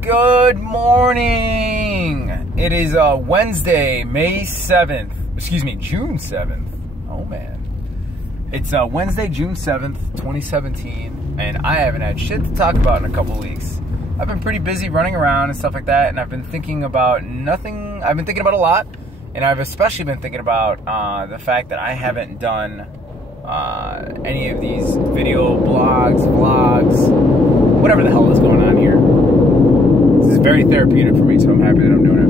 Good morning. It is Wednesday, May 7th. Excuse me, June 7th. Oh, man. It's Wednesday, June 7th, 2017, and I haven't had shit to talk about in a couple weeks. I've been pretty busy running around and stuff like that, and I've been thinking about nothing. I've been thinking about a lot, and I've especially been thinking about the fact that I haven't done any of these video blogs, vlogs, whatever the hell is going on here. This is very therapeutic for me, so I'm happy that I'm doing it.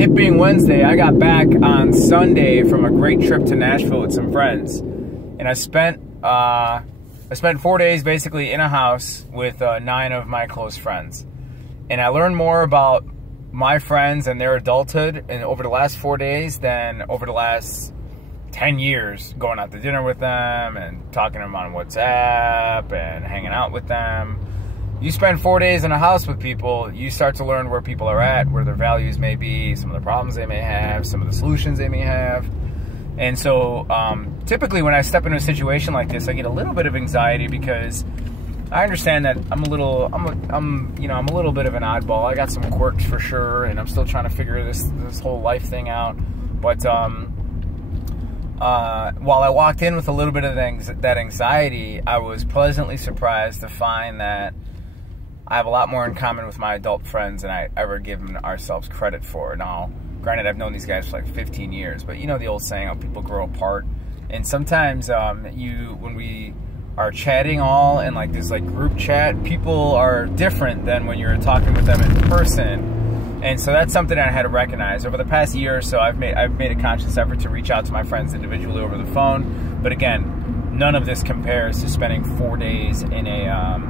It being Wednesday, I got back on Sunday from a great trip to Nashville with some friends, and I spent 4 days basically in a house with 9 of my close friends, and I learned more about my friends and their adulthood and over the last 4 days than over the last 10 years going out to dinner with them and talking to them on WhatsApp and hanging out with them. You spend 4 days in a house with people, you start to learn where people are at, where their values may be, some of the problems they may have, some of the solutions they may have. And so typically when I step into a situation like this, I get a little bit of anxiety because I understand that I'm a little bit of an oddball. I got some quirks for sure, and I'm still trying to figure this whole life thing out. But while I walked in with a little bit of that anxiety, I was pleasantly surprised to find that I have a lot more in common with my adult friends than I ever given ourselves credit for. Now, granted, I've known these guys for like 15 years, but you know the old saying, how people grow apart. And sometimes when we are chatting all in like this like group chat, people are different than when you're talking with them in person. And so that's something I had to recognize. Over the past year or so, I've made a conscious effort to reach out to my friends individually over the phone. But again, none of this compares to spending 4 days in a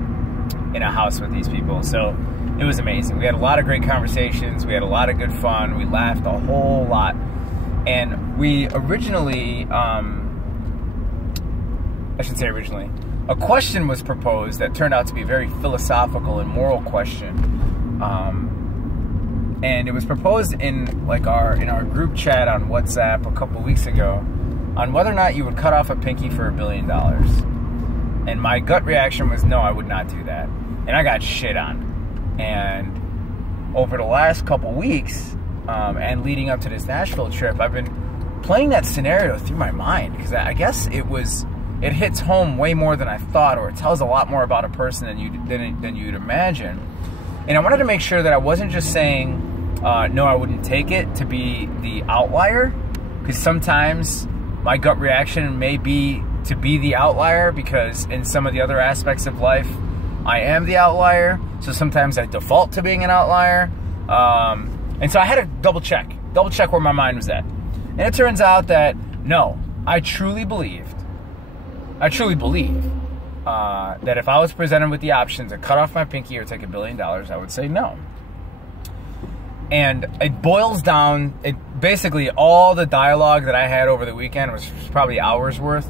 house with these people. So it was amazing. We had a lot of great conversations. We had a lot of good fun. We laughed a whole lot. And we originally, I should say originally, a question was proposed that turned out to be a very philosophical and moral question. And it was proposed in our group chat on WhatsApp a couple weeks ago on whether or not you would cut off a pinky for $1 billion. And my gut reaction was no, I would not do that. And I got shit on. And over the last couple weeks and leading up to this Nashville trip, I've been playing that scenario through my mind because I guess it hits home way more than I thought, or it tells a lot more about a person than you'd imagine. And I wanted to make sure that I wasn't just saying no, I wouldn't take it to be the outlier, because sometimes my gut reaction may be to be the outlier because in some of the other aspects of life, I am the outlier. So sometimes I default to being an outlier. And so I had to double check where my mind was at. And it turns out that no, I truly believe that if I was presented with the option to cut off my pinky or take $1 billion, I would say no. And it boils down, basically all the dialogue that I had over the weekend was probably hours worth,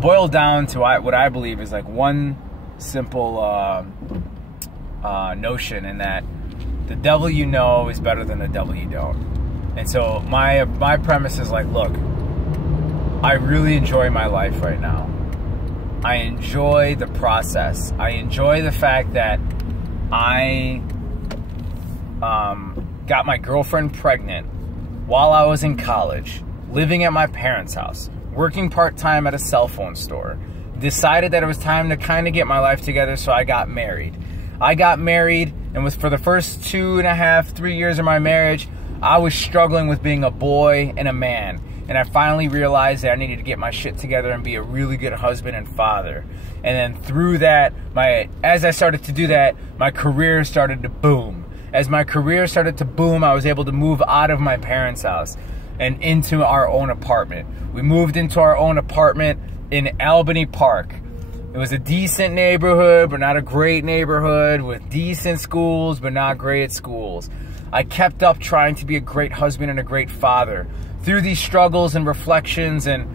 boiled down to what I believe is like one simple notion, in that the devil you know is better than the devil you don't. And so my premise is like, look, I really enjoy my life right now. I enjoy the process. I enjoy the fact that I got my girlfriend pregnant while I was in college, living at my parents' house, working part-time at a cell phone store, decided that it was time to kind of get my life together, so I got married. I got married, and for the first 2.5, 3 years of my marriage, I was struggling with being a boy and a man. And I finally realized that I needed to get my shit together and be a really good husband and father. And then through that, as I started to do that, my career started to boom. As my career started to boom, I was able to move out of my parents' house and into our own apartment. We moved into our own apartment in Albany Park. It was a decent neighborhood, but not a great neighborhood, with decent schools, but not great schools. I kept up trying to be a great husband and a great father. Through these struggles and reflections and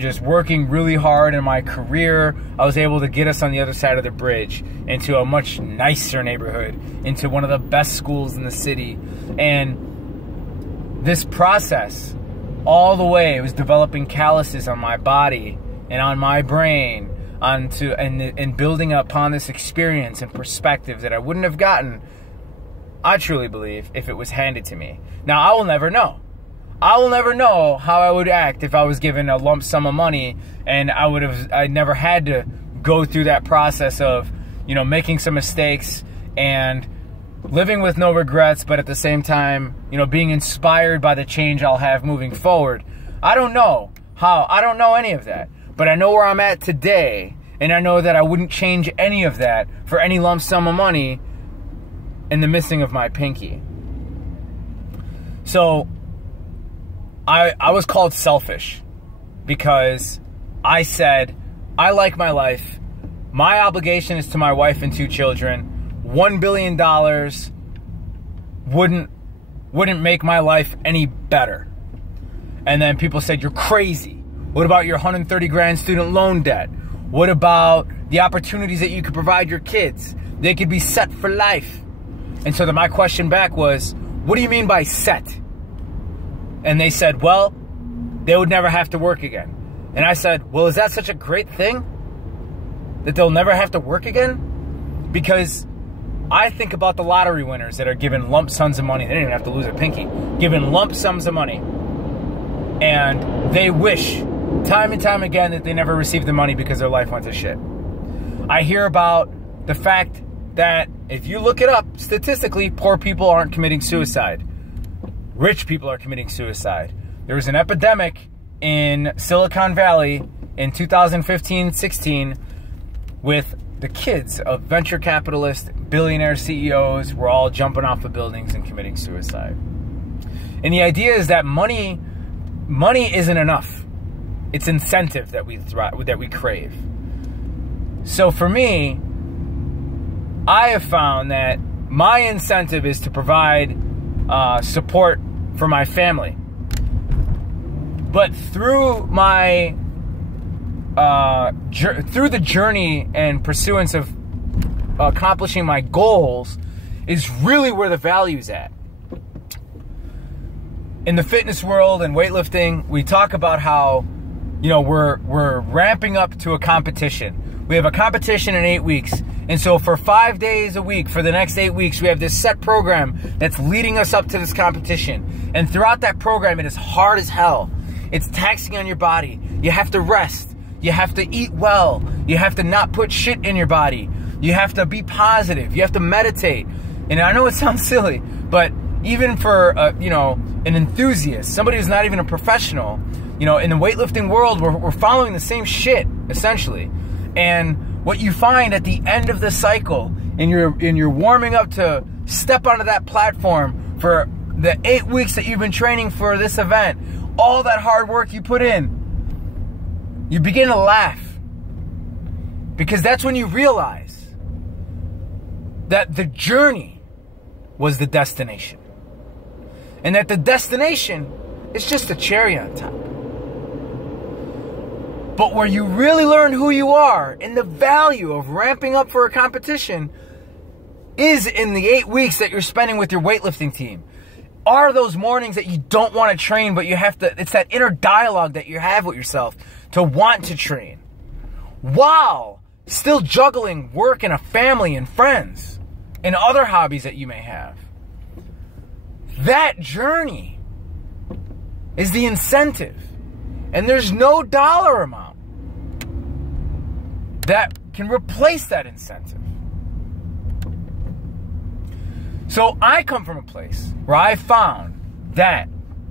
just working really hard in my career, I was able to get us on the other side of the bridge into a much nicer neighborhood, into one of the best schools in the city. And this process, all the way, it was developing calluses on my body and on my brain onto and building upon this experience and perspective that I wouldn't have gotten, I truly believe, if it was handed to me. Now, I will never know. I will never know how I would act if I was given a lump sum of money and I never had to go through that process of, making some mistakes and living with no regrets, but at the same time, being inspired by the change I'll have moving forward. I don't know how. I don't know any of that. But I know where I'm at today, and I know that I wouldn't change any of that for any lump sum of money and the missing of my pinky. So I was called selfish because I said, I like my life. My obligation is to my wife and 2 children. $1 billion wouldn't make my life any better. And then people said, you're crazy. What about your 130 grand student loan debt? What about the opportunities that you could provide your kids? They could be set for life. And so then my question back was, what do you mean by set? And they said, well, they would never have to work again. And I said, well, is that such a great thing? That they'll never have to work again? Because I think about the lottery winners that are given lump sums of money. They didn't even have to lose a pinky. Given lump sums of money. And they wish time and time again that they never received the money because their life went to shit. I hear about the fact that if you look it up, statistically, poor people aren't committing suicide. Rich people are committing suicide. There was an epidemic in Silicon Valley in 2015-16 with the kids of venture capitalists, billionaire CEOs were all jumping off of buildings and committing suicide. And the idea is that money isn't enough. It's incentive that we crave. So for me, I have found that my incentive is to provide support for my family. But through my through the journey and pursuance of accomplishing my goals is really where the value's at. In the fitness world and weightlifting, we talk about how, we're ramping up to a competition. We have a competition in 8 weeks. And so for 5 days a week, for the next 8 weeks, we have this set program that's leading us up to this competition. And throughout that program, it is hard as hell. It's taxing on your body. You have to rest. You have to eat well. You have to not put shit in your body. You have to be positive. You have to meditate. And I know it sounds silly, but even for, an enthusiast, somebody who's not even a professional, in the weightlifting world, we're following the same shit, essentially. And what you find at the end of the cycle, and you're warming up to step onto that platform for the 8 weeks that you've been training for this event, all that hard work you put in, you begin to laugh. Because that's when you realize that the journey was the destination. And that the destination is just a cherry on top. But where you really learn who you are and the value of ramping up for a competition is in the 8 weeks that you're spending with your weightlifting team. Are those mornings that you don't want to train, but you have to, it's that inner dialogue that you have with yourself to want to train, while still juggling work and a family and friends and other hobbies that you may have. That journey is the incentive. And there's no dollar amount that can replace that incentive. So I come from a place where I found that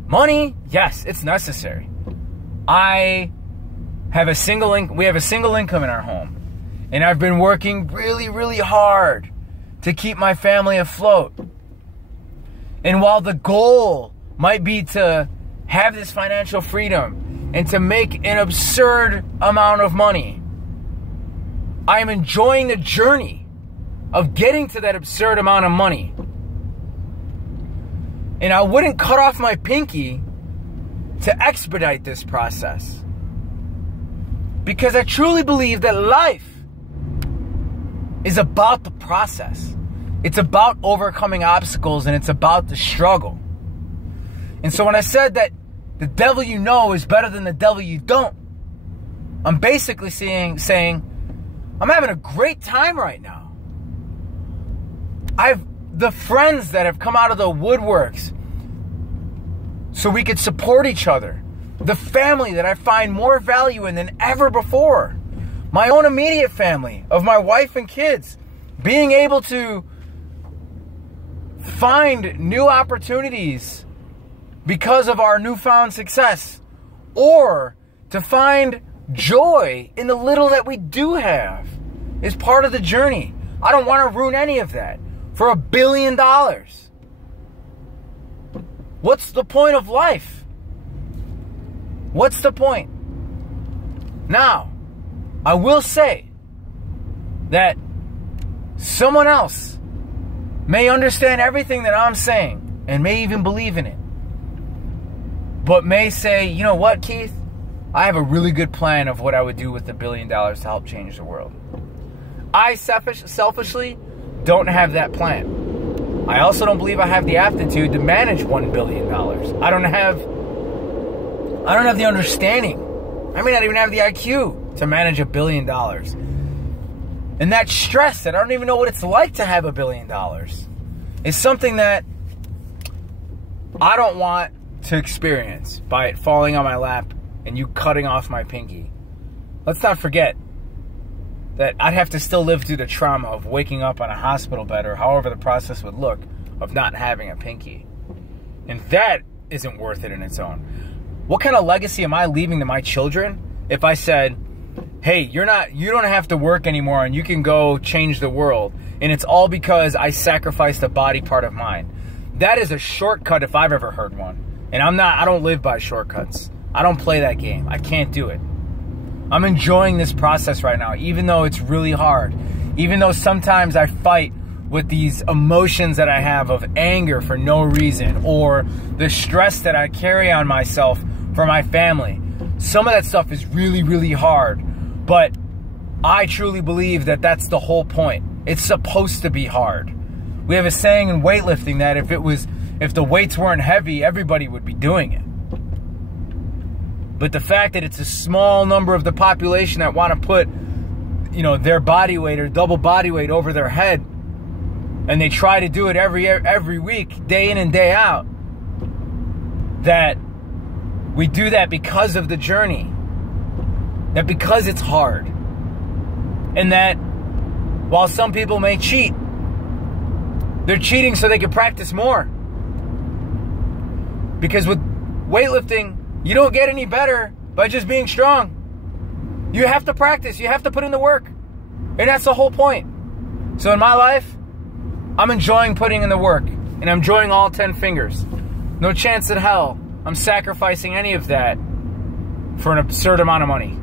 money, yes, it's necessary. We have a single income in our home. And I've been working really, really hard to keep my family afloat. And while the goal might be to have this financial freedom and to make an absurd amount of money, I am enjoying the journey of getting to that absurd amount of money. And I wouldn't cut off my pinky to expedite this process. Because I truly believe that life is about the process. It's about overcoming obstacles, and it's about the struggle. And so when I said that the devil you know is better than the devil you don't, I'm basically saying I'm having a great time right now. I've the friends that have come out of the woodworks so we could support each other. The family that I find more value in than ever before. My own immediate family of my wife and kids. Being able to find new opportunities because of our newfound success. Or to find joy in the little that we do have is part of the journey. I don't want to ruin any of that for $1 billion. What's the point of life? What's the point? Now, I will say that someone else may understand everything that I'm saying and may even believe in it, but may say, you know what, Keith? I have a really good plan of what I would do with $1 billion to help change the world. I selfishly don't have that plan. I also don't believe I have the aptitude to manage $1 billion. I don't have the understanding. I may not even have the IQ to manage $1 billion. And that stress that I don't even know what it's like to have $1 billion is something that I don't want to experience by it falling on my lap and you cutting off my pinky. Let's not forget that I'd have to still live through the trauma of waking up on a hospital bed, or however the process would look, of not having a pinky. And that isn't worth it in its own. What kind of legacy am I leaving to my children if I said, hey, you don't have to work anymore and you can go change the world, and it's all because I sacrificed a body part of mine? That is a shortcut if I've ever heard one. And I don't live by shortcuts. I don't play that game. I can't do it. I'm enjoying this process right now, even though it's really hard. Even though sometimes I fight with these emotions that I have of anger for no reason, or the stress that I carry on myself for my family. Some of that stuff is really, really hard. But I truly believe that that's the whole point. It's supposed to be hard. We have a saying in weightlifting that if the weights weren't heavy, everybody would be doing it. But the fact that it's a small number of the population that want to put, their body weight or double body weight over their head, and they try to do it every week, day in and day out, that we do that because of the journey, that because it's hard, and that while some people may cheat, they're cheating so they can practice more. Because with weightlifting, you don't get any better by just being strong. You have to practice. You have to put in the work. And that's the whole point. So in my life, I'm enjoying putting in the work. And I'm enjoying all 10 fingers. No chance in hell I'm sacrificing any of that for an absurd amount of money.